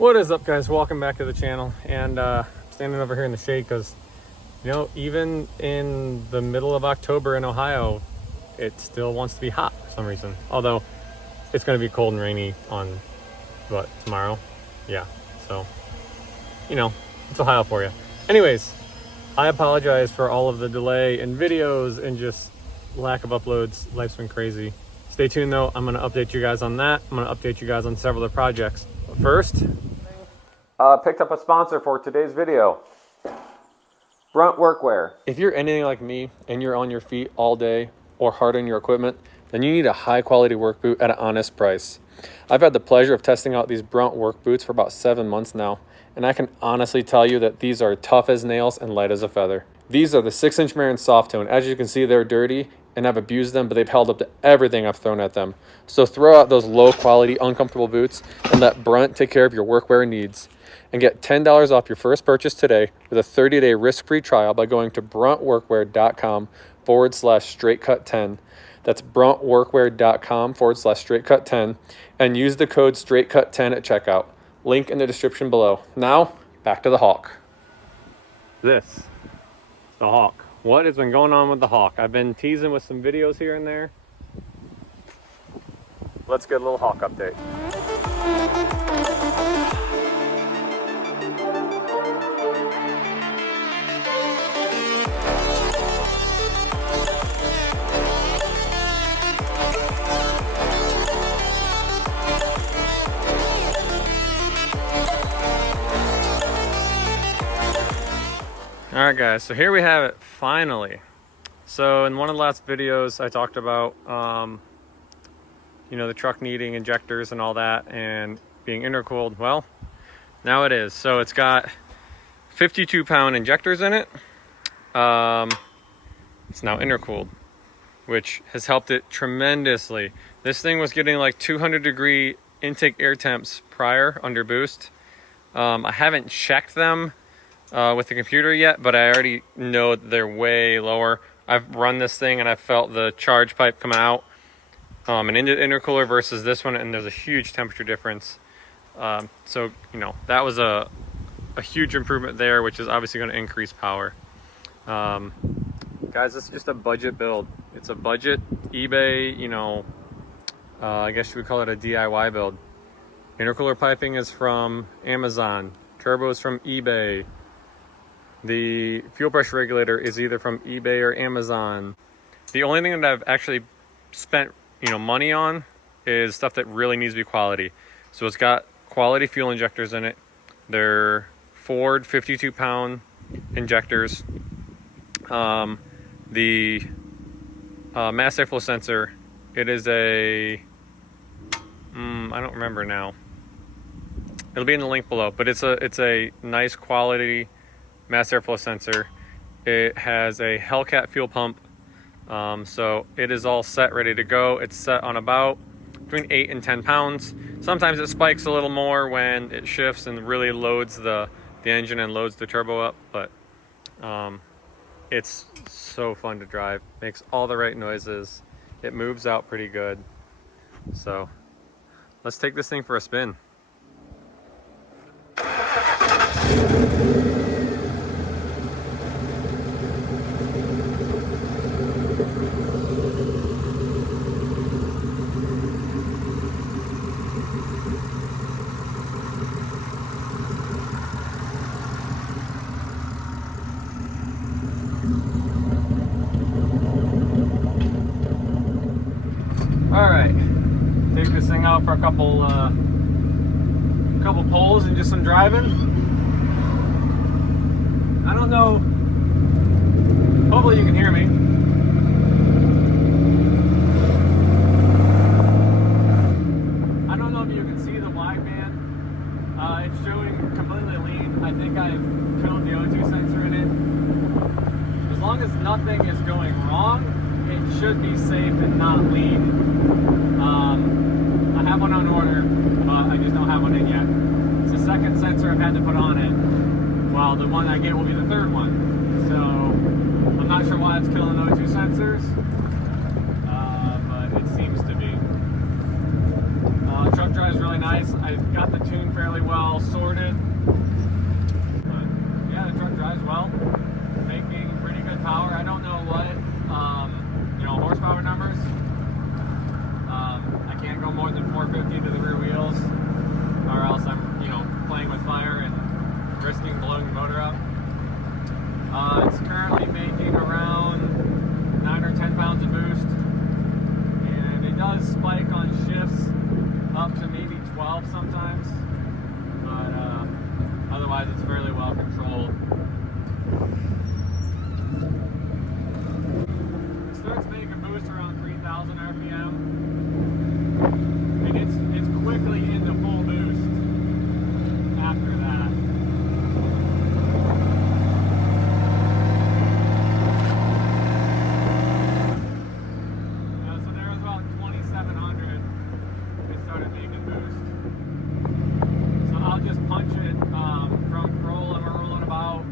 What is up, guys? Welcome back to the channel. And standing over here in the shade because, you know, even in the middle of October in Ohio, it still wants to be hot for some reason. Although it's going to be cold and rainy on, what, tomorrow? Yeah, so, you know, it's Ohio for you. Anyways, I apologize for all of the delay in videos and just lack of uploads. Life's been crazy. Stay tuned though. I'm going to update you guys on that. I'm going to update you guys on several other projects. But first, picked up a sponsor for today's video. Brunt Workwear. If you're anything like me and you're on your feet all day or hard on your equipment, then you need a high quality work boot at an honest price. I've had the pleasure of testing out these Brunt work boots for about 7 months now, and I can honestly tell you that these are tough as nails and light as a feather. These are the 6-inch Marin Soft Tone. As you can see, they're dirty and I've abused them, but they've held up to everything I've thrown at them. So throw out those low quality, uncomfortable boots and let Brunt take care of your workwear needs. And get $10 off your first purchase today with a 30-day risk-free trial by going to bruntworkwear.com/straightcut10. That's bruntworkwear.com/straightcut10 and use the code straightcut10 at checkout. Link in the description below. Now, back to the Hawk. This, the Hawk. What has been going on with the Hawk? I've been teasing with some videos here and there. Let's get a little Hawk update. All right, guys, so here we have it finally. So in one of the last videos I talked about you know, the truck needing injectors and all that and being intercooled. Well, now it is. So it's got 52-pound injectors in it. It's now intercooled, which has helped it tremendously. This thing was getting like 200-degree intake air temps prior under boost. I haven't checked them with the computer yet, but I already know they're way lower. I've run this thing and I've felt the charge pipe come out, an intercooler versus this one, and there's a huge temperature difference. So, you know, that was a huge improvement there, which is obviously going to increase power. Guys, this is just a budget build. It's a budget eBay, you know, I guess you would call it a DIY build. Intercooler piping is from Amazon. Turbo is from eBay. The fuel pressure regulator is either from eBay or Amazon. The only thing that I've actually spent, you know, money on is stuff that really needs to be quality. So it's got quality fuel injectors in it. They're Ford 52-pound injectors. The mass airflow sensor, it is a, I don't remember now. It'll be in the link below, but it's a nice quality mass airflow sensor. It has a Hellcat fuel pump, so it is all set, ready to go. It's set on about between 8 and 10 pounds. Sometimes it spikes a little more when it shifts and really loads the engine and loads the turbo up, but it's so fun to drive. Makes all the right noises. It moves out pretty good. So let's take this thing for a spin. All right, take this thing out for a couple pulls and just some driving. I don't know, hopefully you can hear me. I don't know if you can see the wideband. It's showing completely lean. I think I've killed the O2 sensor in it. As long as nothing is going wrong, it should be safe and not lean. I have one on order, but I just don't have one in yet. It's the second sensor I've had to put on it. Well, the one I get will be the third one. So I'm not sure why it's killing O2 sensors, but it seems to be. Truck drives really nice. I I got the tune fairly well sorted. But yeah, the truck drives well, making pretty good power. I don't know what, horsepower numbers. I can't go more than 450 to the rear wheels, or else I'm, playing with fire and risking blowing the motor up. It's currently making around 9 or 10 pounds of boost, and it does spike on shifts up to maybe 12 sometimes, but otherwise it's fairly well controlled. It starts making a boost around 3,000 RPM, and it's quickly into full boost after that. So there was about 2,700. It started making boost. So I'll just punch it from rolling. We're rolling about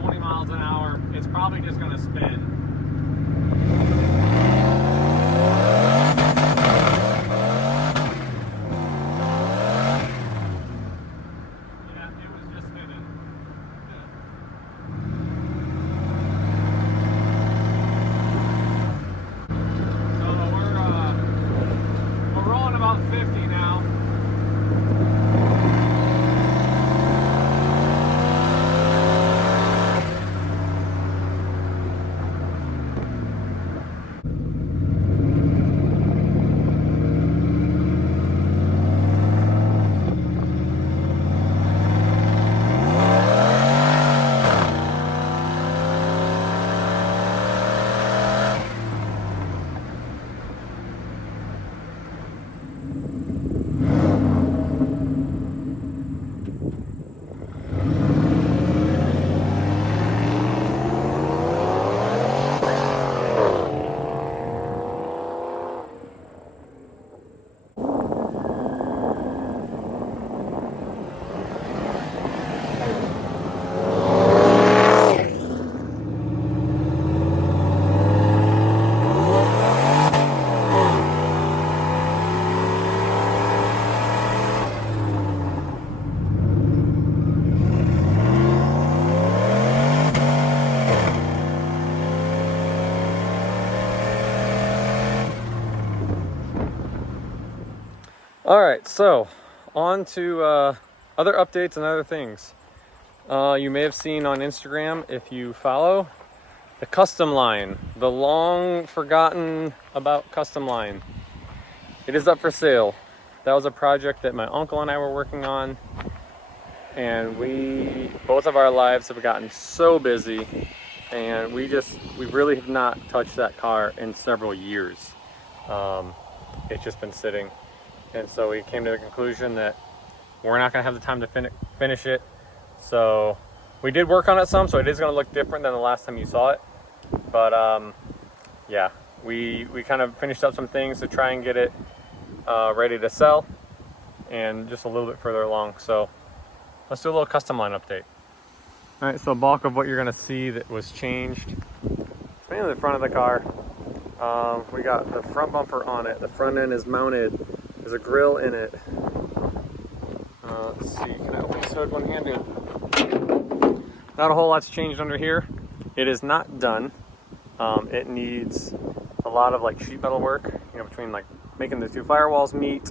20 miles an hour. It's probably just going to spin. About 50 now. All right, so on to other updates and other things. You may have seen on Instagram, if you follow, the custom line, the long forgotten about custom line. It is up for sale. That was a project that my uncle and I were working on, and both of our lives have gotten so busy, and we really have not touched that car in several years. It's just been sitting. And so we came to the conclusion that we're not going to have the time to finish it. So we did work on it some, so it is going to look different than the last time you saw it. But yeah, we kind of finished up some things to try and get it ready to sell, and just a little bit further along. So let's do a little custom line update. All right, so bulk of what you're going to see that was changed, it's mainly the front of the car. We got the front bumper on it. The front end is mounted. There's a grill in it. Let's see, can I open this hood one-handed? Not a whole lot's changed under here. It is not done. It needs a lot of like sheet metal work, between like making the two firewalls meet,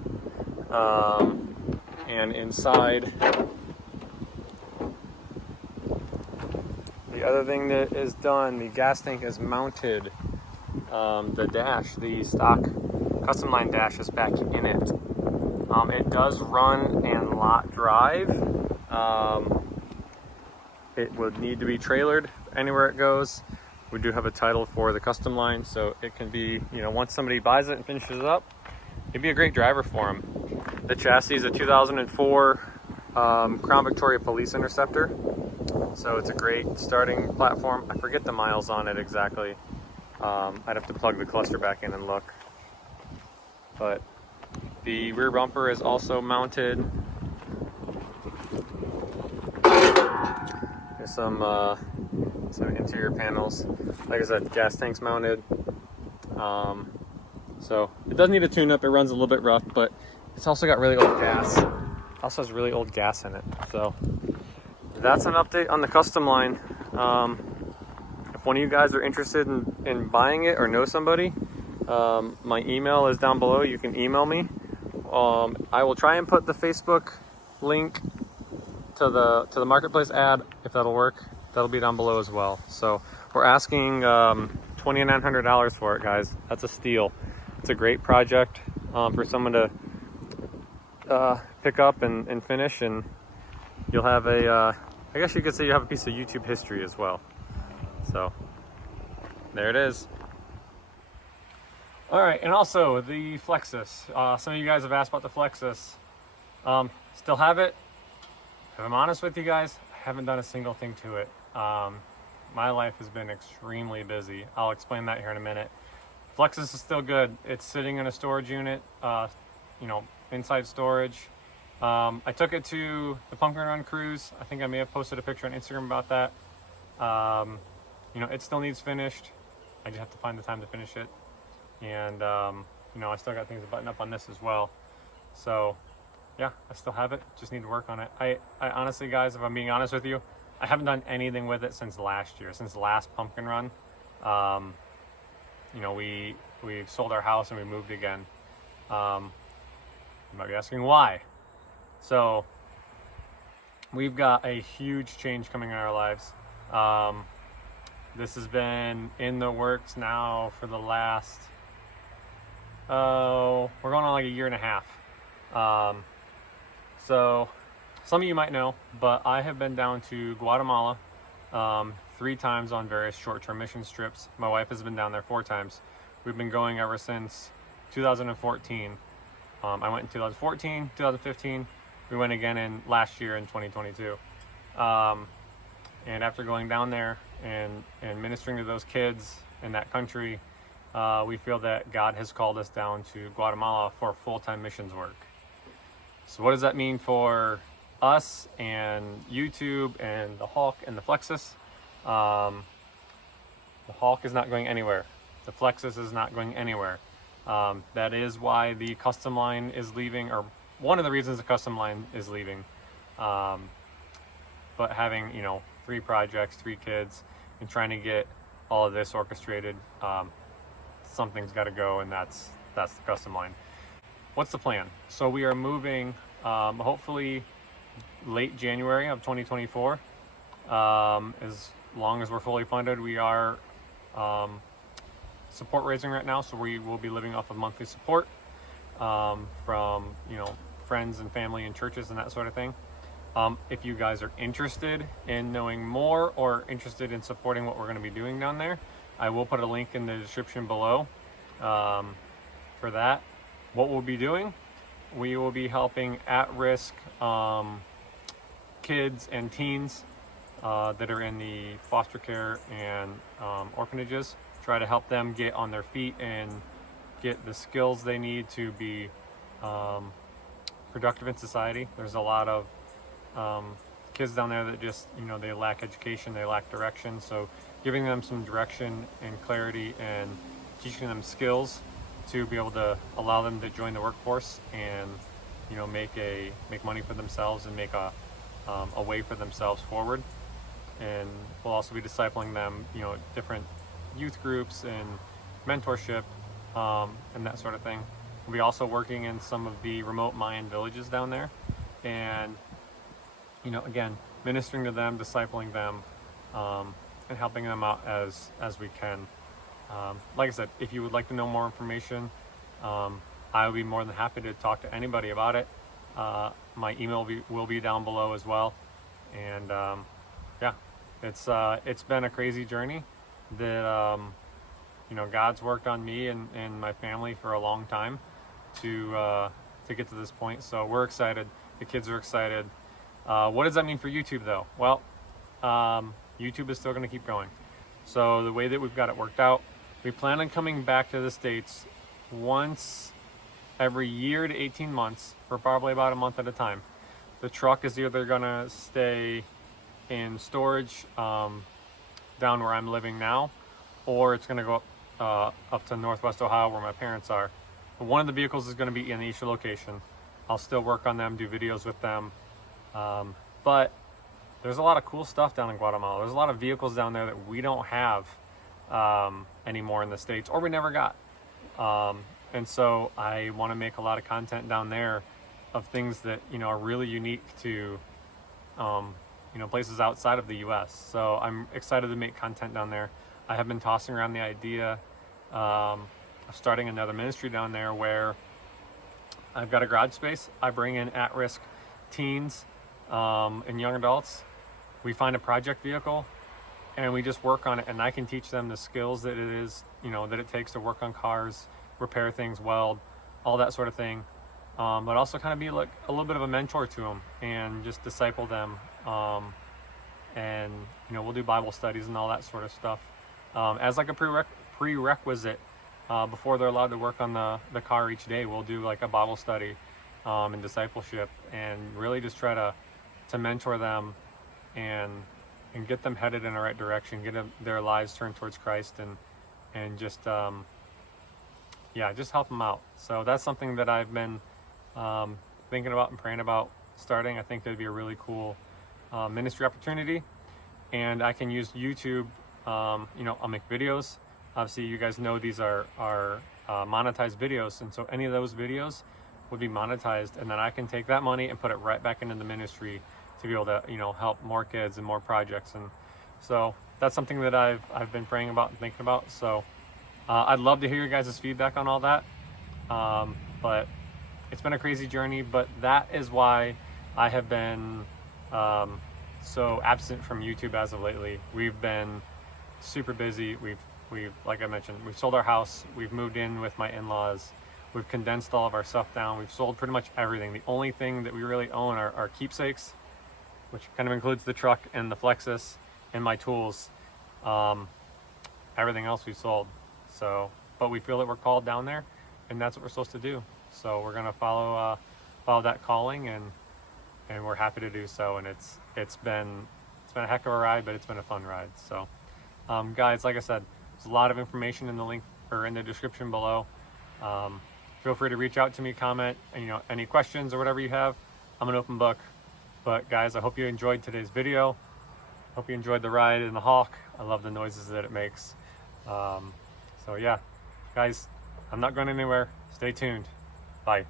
and inside. The other thing that is done, the gas tank is mounted. The dash, the stock custom line dash is back in it. It does run and lot drive. It would need to be trailered anywhere it goes. We do have a title for the custom line, so it can be, once somebody buys it and finishes it up, it'd be a great driver for them. The chassis is a 2004 Crown Victoria Police Interceptor, so it's a great starting platform. I forget the miles on it exactly. I'd have to plug the cluster back in and look. But the rear bumper is also mounted. There's some interior panels. Like I said, gas tank's mounted. So it does need a tune-up. It runs a little bit rough, but It's also got really old gas. It also has really old gas in it. So that's an update on the custom line. If one of you guys are interested in buying it or know somebody, my email is down below. You can email me. I will try and put the Facebook link to the marketplace ad, if that'll work. That'll be down below as well. So we're asking $2,900 for it, guys. That's a steal. It's a great project for someone to pick up and finish, and you'll have a I guess you could say you have a piece of YouTube history as well. So there it is. All right, and also the Flexus. Some of you guys have asked about the Flexus. Still have it. If I'm honest with you guys, I haven't done a single thing to it. My life has been extremely busy. I'll explain that here in a minute. Flexus is still good. It's sitting in a storage unit, inside storage. I took it to the Pumpkin Run cruise. I think I may have posted a picture on Instagram about that. It still needs finished. I just have to find the time to finish it. And, I still got things to button up on this as well. So, yeah, I still have it. Just need to work on it. I honestly, guys, if I'm being honest with you, I haven't done anything with it since last year, since the last Pumpkin Run. We sold our house and we moved again. You might be asking why. So we've got a huge change coming in our lives. This has been in the works now for the last, we're going on like a year and a half. So some of you might know, but I have been down to Guatemala 3 times on various short-term mission trips. My wife has been down there 4 times. We've been going ever since 2014. I went in 2014, 2015. We went again in last year in 2022. And after going down there and ministering to those kids in that country, we feel that God has called us down to Guatemala for full-time missions work. So what does that mean for us and YouTube and the Hawk and the Flexus? The Hawk is not going anywhere. The Flexus is not going anywhere. That is why the custom line is leaving, or one of the reasons the custom line is leaving. But having 3 projects, 3 kids, and trying to get all of this orchestrated, something's got to go, and that's the custom line. What's the plan? So we are moving hopefully late January of 2024. As long as we're fully funded, we are support raising right now, so we will be living off of monthly support from friends and family and churches and that sort of thing. If you guys are interested in knowing more or interested in supporting what we're going to be doing down there, I will put a link in the description below for that. What we'll be doing, we will be helping at-risk kids and teens that are in the foster care and orphanages. Try to help them get on their feet and get the skills they need to be productive in society. There's a lot of kids down there that just, they lack education, they lack direction. So giving them some direction and clarity and teaching them skills to be able to allow them to join the workforce and, make money for themselves and make a way for themselves forward. And we'll also be discipling them, different youth groups and mentorship and that sort of thing. We'll be also working in some of the remote Mayan villages down there, and again, ministering to them, discipling them, and helping them out as we can. Like I said, if you would like to know more information, I will be more than happy to talk to anybody about it. My email will be down below as well. And yeah, it's been a crazy journey that God's worked on me and my family for a long time to get to this point. So we're excited. The kids are excited. What does that mean for YouTube though? Well, YouTube is still going to keep going. So the way that we've got it worked out, we plan on coming back to the States once every year to 18 months for probably about a month at a time. The truck is either going to stay in storage down where I'm living now, or it's going to go up to Northwest Ohio where my parents are. But one of the vehicles is going to be in each location. I'll still work on them, do videos with them. But there's a lot of cool stuff down in Guatemala. There's a lot of vehicles down there that we don't have anymore in the States, or we never got. And so I want to make a lot of content down there of things that, you know, are really unique to, you know, places outside of the US. So I'm excited to make content down there. I have been tossing around the idea of starting another ministry down there where I've got a garage space. I bring in at-risk teens and young adults. We find a project vehicle and we just work on it, and I can teach them the skills that it is, you know, that it takes to work on cars, repair things, weld, all that sort of thing. But also kind of be like a little bit of a mentor to them and just disciple them. And, you know, we'll do Bible studies and all that sort of stuff as like a prerequisite before they're allowed to work on the car each day. We'll do like a Bible study and discipleship, and really just try to mentor them and get them headed in the right direction, get their lives turned towards Christ, and just just help them out. So that's something that I've been thinking about and praying about starting. I think that'd be a really cool ministry opportunity, and I can use YouTube. You know, I'll make videos. Obviously, you guys know these are monetized videos, and so any of those videos would be monetized, and then I can take that money and put it right back into the ministry to be able to, you know, help more kids and more projects. And so that's something that I've been praying about and thinking about. So I'd love to hear your guys' feedback on all that. But it's been a crazy journey, but that is why I have been so absent from YouTube as of lately. We've been super busy. We've like I mentioned, we've sold our house. We've moved in with my in-laws. We've condensed all of our stuff down. We've sold pretty much everything. The only thing that we really own are our keepsakes, which kind of includes the truck and the Flexus and my tools. Everything else we've sold. So, but we feel that we're called down there, and that's what we're supposed to do. So we're gonna follow that calling, and we're happy to do so. And it's been a heck of a ride, but it's been a fun ride. So, guys, like I said, there's a lot of information in the link or in the description below. Feel free to reach out to me, comment, and, you know, any questions or whatever you have. I'm an open book. But guys, I hope you enjoyed today's video. Hope you enjoyed the ride in the Hawk. I love the noises that it makes. So yeah, guys, I'm not going anywhere. Stay tuned. Bye.